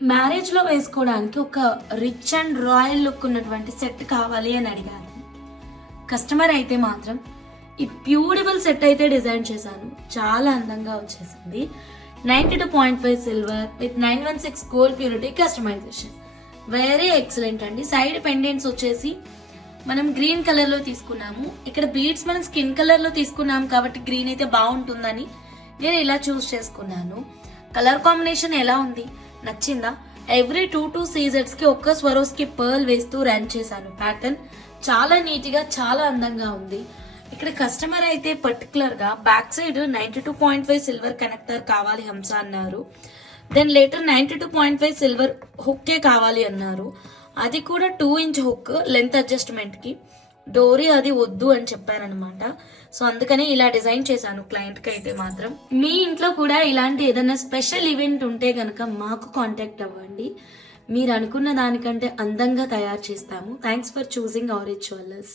మ్యారేజ్లో వేసుకోవడానికి ఒక rich and royal look ఉన్నటువంటి సెట్ కావాలి అని అడిగాను. కస్టమర్ అయితే మాత్రం ఈ బ్యూటిఫుల్ సెట్ అయితే డిజైన్ చేశాను. చాలా అందంగా వచ్చేసింది. 92.5 silver with 916 gold purity customisation. Very excellent అండి. సైడ్ పెండెంట్స్ వచ్చేసి మనం గ్రీన్ కలర్ లో తీసుకున్నాము. ఇక్కడ బీడ్స్ మనం స్కిన్ కలర్ లో తీసుకున్నాము కాబట్టి గ్రీన్ అయితే బాగుంటుందని నేను ఇలా చూస్ చేసుకున్నాను. కలర్ కాంబినేషన్ ఎలా ఉంది, నచ్చిందా? ఎవ్రీ 2 సీజర్స్ కి ఒక్క స్వరోస్కి పర్ల్ వేస్తూ రన్ చేశాను. ప్యాటర్న్ చాలా నీట్ గా చాలా అందంగా ఉంది. ఇక్కడ కస్టమర్ అయితే పర్టికులర్ గా బ్యాక్ సైడ్ 92.5 సిల్వర్ కనెక్టర్ కావాలి హంస అన్నారు. దెన్ లేటర్ 92.5 సిల్వర్ హుక్కే కావాలి అన్నారు. అది కూడా 2 ఇంచ్ హుక్ లెంత్ అడ్జస్ట్మెంట్ కి. డోరీ అది వద్దు అని చెప్పారనమాట. సో అందుకని ఇలా డిజైన్ చేశాను క్లయింట్ కి అయితే మాత్రం. మీ ఇంట్లో కూడా ఇలాంటి ఏదైనా స్పెషల్ ఈవెంట్ ఉంటే గనక మాకు కాంటాక్ట్ అవ్వండి. మీరు అనుకున్న దానికంటే అందంగా తయారు చేస్తాము. Thanks for choosing orange jewellers.